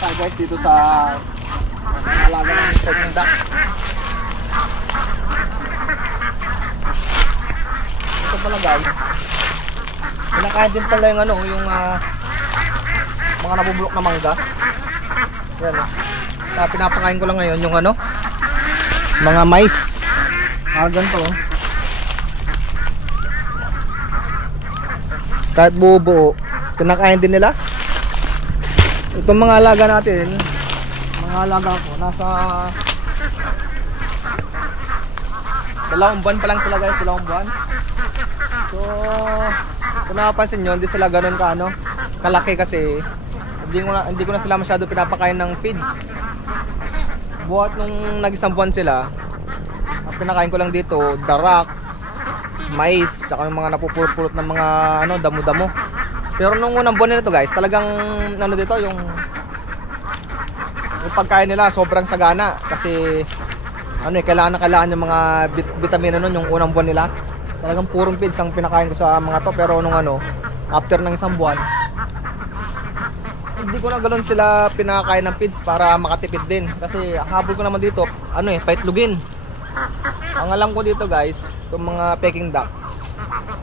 tayo guys dito sa alaga ng peking duck. Ito pala guys, kinakain din pala yung ano, yung mga nabubulok na mangga. Yan o. Pinapakain ko lang ngayon yung ano, mga mais. Ganito o. Kahit buo-buo, kinakain din nila. Itong mga alaga natin, mga alaga ko, nasa 2 buwan pa lang sila guys, 2 buwan. So, kung napapansin nyo, hindi sila ganun ka ano, kalaki kasi hindi ko na sila masyado pinapakain ng feeds. Buhat nung nag-1 buwan sila, ang pinakain ko lang dito, darak, mais, tsaka yung mga napupulot-pulot ng mga ano, damo-damo. Pero nung unang buwan nito guys, talagang ano dito, yung pagkain nila sobrang sagana kasi ano kailangan yung mga vitamina nun yung unang buwan nila. Talagang purong feeds ang pinakain ko sa mga to. Pero nung ano, after ng 1 buwan, hindi ko na ganoon sila pinakain ng feeds para makatipid din. Kasi habol ko naman dito, ano paitlugin. Ang alam ko dito guys, itong mga peking duck,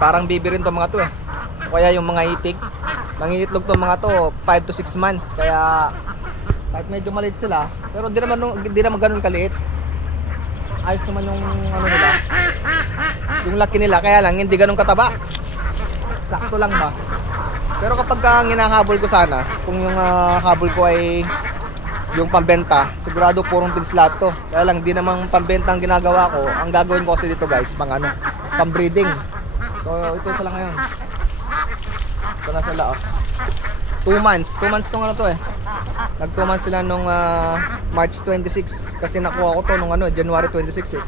parang bibi rin to mga to Kaya yung mga itik, nangiitlog to mga to 5 to 6 months. Kaya kahit medyo maliit sila, pero di naman ganun kaliit. Ayos naman yung ano nila, yung laki nila, kaya lang hindi ganun kataba. Sakto lang ba. Pero kapag hinahabol ko sana, kung yung habol ko ay yung pambenta, sigurado purong feeds lahat to. Kaya lang di naman pambenta ang ginagawa ko. Ang gagawin ko kasi dito guys, pang ano, pang breeding. So ito sila ngayon. Ito na sila 2 months tong ano to nag 2 months sila nung March 26 kasi nakuha ko to nung ano, January 26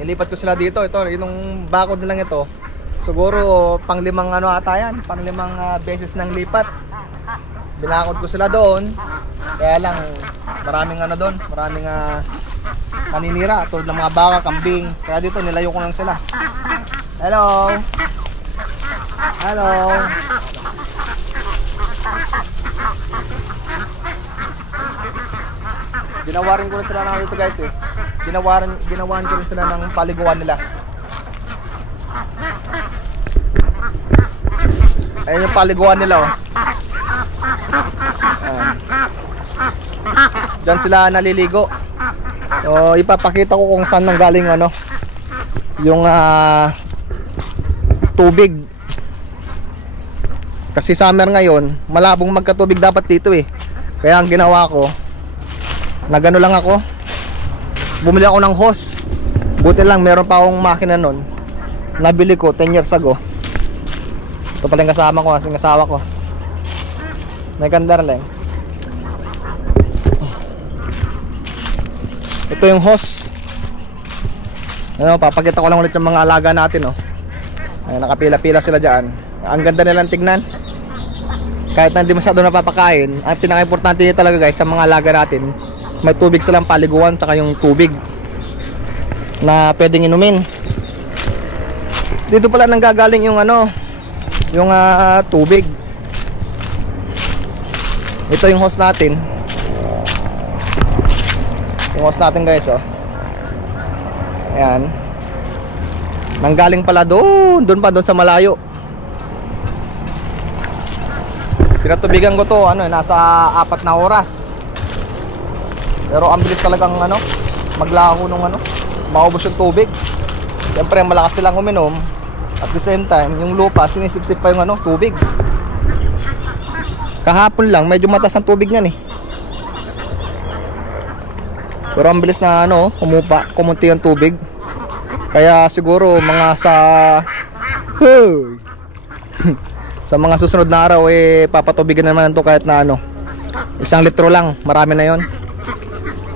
Nilipat ko sila dito. Ito, yung bakod nilang ito, siguro pang 5 ano ata yan, pang 5 beses nang lipat. Binakod ko sila doon. Kaya lang maraming ano doon, maraming maninira tulad ng mga baka, kambing. Kaya dito nilayo ko lang sila. Hello. Hello. Ginawarin ko na sila ng dito guys ginawan ko rin sila ng paliguan nila. Ayan yung paliguan nila Diyan sila naliligo. So ipapakita ko kung saan nanggaling ano, yung tubig. Kasi summer ngayon, malabong magkatubig dapat dito Kaya ang ginawa ko, nagano lang ako, bumili ako ng hose. Buti lang meron pa akong makina nun, nabili ko 10 years ago. Ito pala yung kasama ko, asing asawa ko, may kandar lang. Ito yung hose. Ano, papakita ko lang ulit yung mga alaga natin Ayun, nakapila-pila sila dyan. Ang ganda nilang tignan. Kahit na hindi masyado napapakain, ang pinaka-importante niya talaga guys sa mga alaga natin, may tubig silang paliguan, tsaka yung tubig na pwedeng inumin. Dito pala nanggagaling yung ano, yung tubig. Ito yung hose natin. Yung hose natin guys Ayan. Nanggaling pala doon sa malayo. Pinatubigan ko to nasa 4 na oras. Pero ang bilis talagang maglaho nung maubos yung tubig. Siyempre malakas silang uminom. At the same time, yung lupa sinisipsip pa yung tubig. Kahapon lang medyo mataas ang tubig niyan Pero ang bilis na kumunti ang tubig. Kaya siguro mga sa mga susunod na araw papatubigan naman ito kahit na 1 litro lang, marami na yon.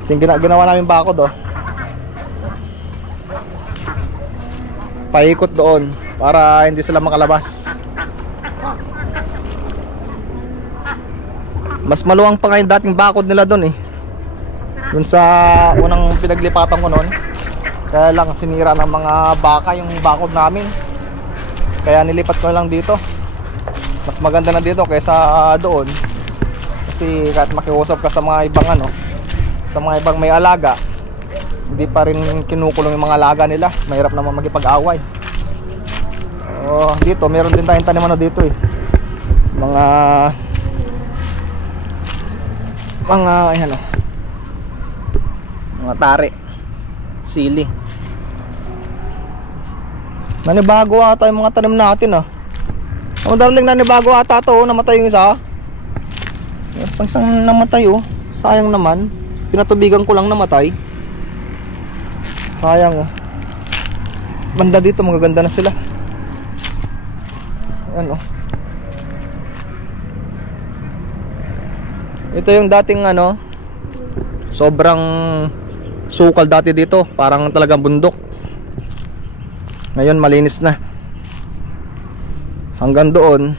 Ginawa namin bakod paikot doon para hindi sila makalabas. Mas maluwang pa ngayon dating bakod nila doon dun sa unang pinaglipatan ko noon. Kaya lang sinira ng mga baka yung bakod namin, kaya nilipat ko lang dito. Mas maganda na dito kaysa doon. Kasi kahit makiusap ka sa mga ibang ano, sa mga ibang may alaga, hindi pa rin kinukulong yung mga alaga nila. Mahirap naman magipag-away. Dito meron din tayong tanim ano dito eh. Ayan o, mga tare, sili. Nanibago ata yung mga tanim natin ah. Oh darling, nanibago ata to. Namatay yung isa. Pang isang namatay oh. Sayang naman. Pinatubigan ko lang namatay. Sayang oh. Banda dito magaganda na sila. Ayan oh. Ito yung dating ano, sobrang sukal dati dito. Parang talagang bundok. Ngayon malinis na. Hanggang doon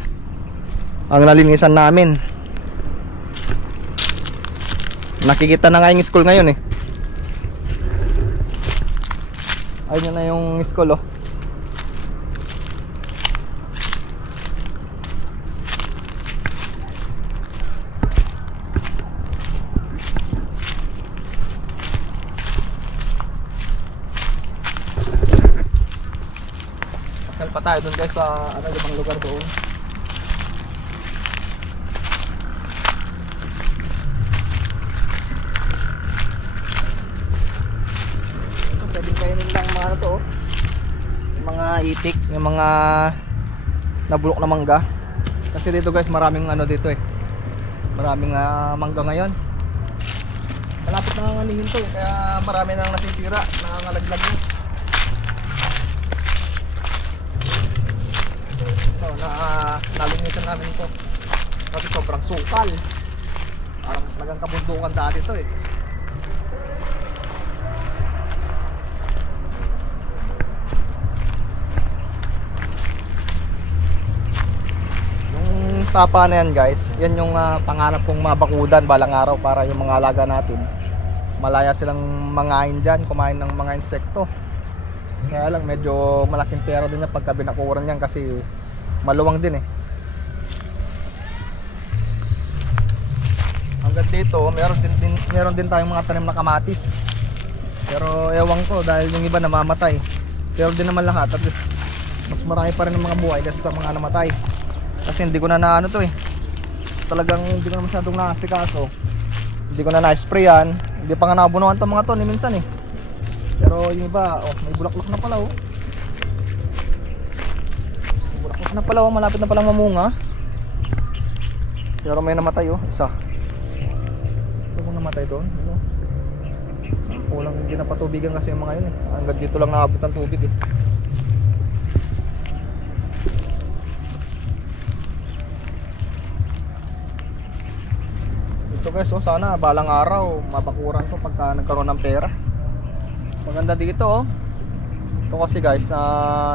ang nalinisan namin. Nakikita na nga yung school ngayon eh. Ayun na yung school oh. Pasal pa tayo dun guys sa ibang lugar doon. Pwedeng kainin lang mga ano to oh. Yung mga itik, yung mga nabulok na mangga. Kasi dito guys maraming ano dito eh. Maraming mangga ngayon. Malapit na ang anihin to, kaya marami nang nasisira, nangangalaglag yun. So, nalinisan namin to. Kasi sobrang sukal. Parang talagang kabundukan dati to eh. Sapa na yan guys, yan yung pangarap kong mabakudan balang araw para yung mga alaga natin malaya silang mangain dyan, kumain ng mga insekto. Kaya lang medyo malaking pera din yan pagka binakuran yan kasi maluwang din eh. Hanggang dito meron din tayong mga tanim na kamatis, pero ewan ko dahil yung iba namamatay. Pero din naman lahat, at least mas marami pa rin ng mga buhay kasi sa mga namatay. Kasi hindi ko na ano to eh. Talagang hindi ko na masyadong na-asikaso. Hindi ko na na-sprayan. Hindi pa nga nabunuhan tong mga to ni minsan eh. Pero yung iba, may bulaklak na pala oh. May bulaklak na pala oh, malapit na palang mamunga. Pero may namatay oh, isa. Ito kung namatay doon, ano? Kulang hindi na patubigan kasi yung mga yun eh. Hanggang dito lang naabot ng tubig eh. Ito guys, oh, sana balang araw mabakuran ko pagka nagkaroon ng pera. Maganda dito oh. Ito kasi guys,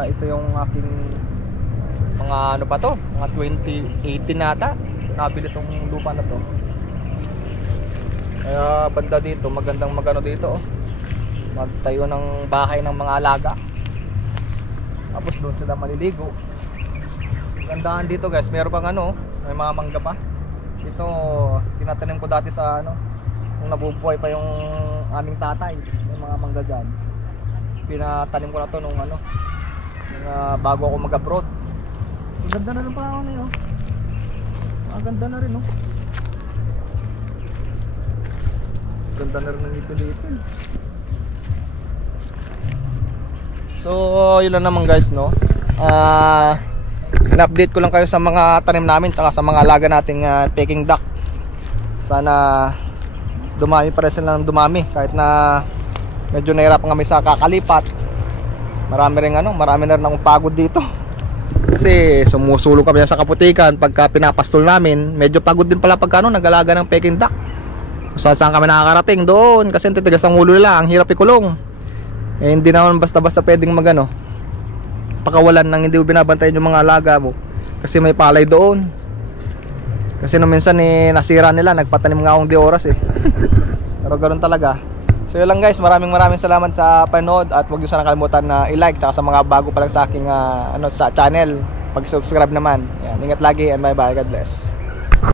ito yung aking mga ano pa to, mga 2018 nata nabili itong lupa na to. Kaya banda dito, magandang magano dito oh. Magtayo ng bahay ng mga alaga. Tapos doon sila maliligo. Gandaan dito guys, meron pang ano, may mga mangga pa. Ito, tinatanim ko dati sa ano, nung nabubuhay pa yung aming tatay, yung mga mangga dyan. Pinatanim ko na to nung ano, bago ako mag-abroad. Ang ganda na rin pala ako na yun. Ang ganda na rin oh. Ganda na rin ng ipil-ipil. So, yun lang naman guys no. In-update ko lang kayo sa mga tanim namin tsaka sa mga alaga nating Peking duck. Sana dumami pa rin silang dumami kahit na medyo nahirapan kami sa kakalipat. Marami rin akong pagod dito. Kasi sumusulong kami sa kaputikan pagka pinapastol namin. Medyo pagod din pala pagka nag-alaga ng Peking duck. Saan kami nakakarating doon kasi titigas ang ulo nila, ang hirap ikulong. Eh hindi naman basta-basta pwedeng pakawalan nang hindi mo binabantayan yung mga alaga mo kasi may palay doon. Kasi nung minsan nasira nila, nagpatanim nga akong di oras eh. Pero ganoon talaga. So yun lang guys, maraming salamat sa panood at huwag niyo sana kalimutan na i-like tsaka sa mga bago pa lang sa aking sa channel, pag-subscribe naman. Yan, ingat lagi and bye bye, God bless.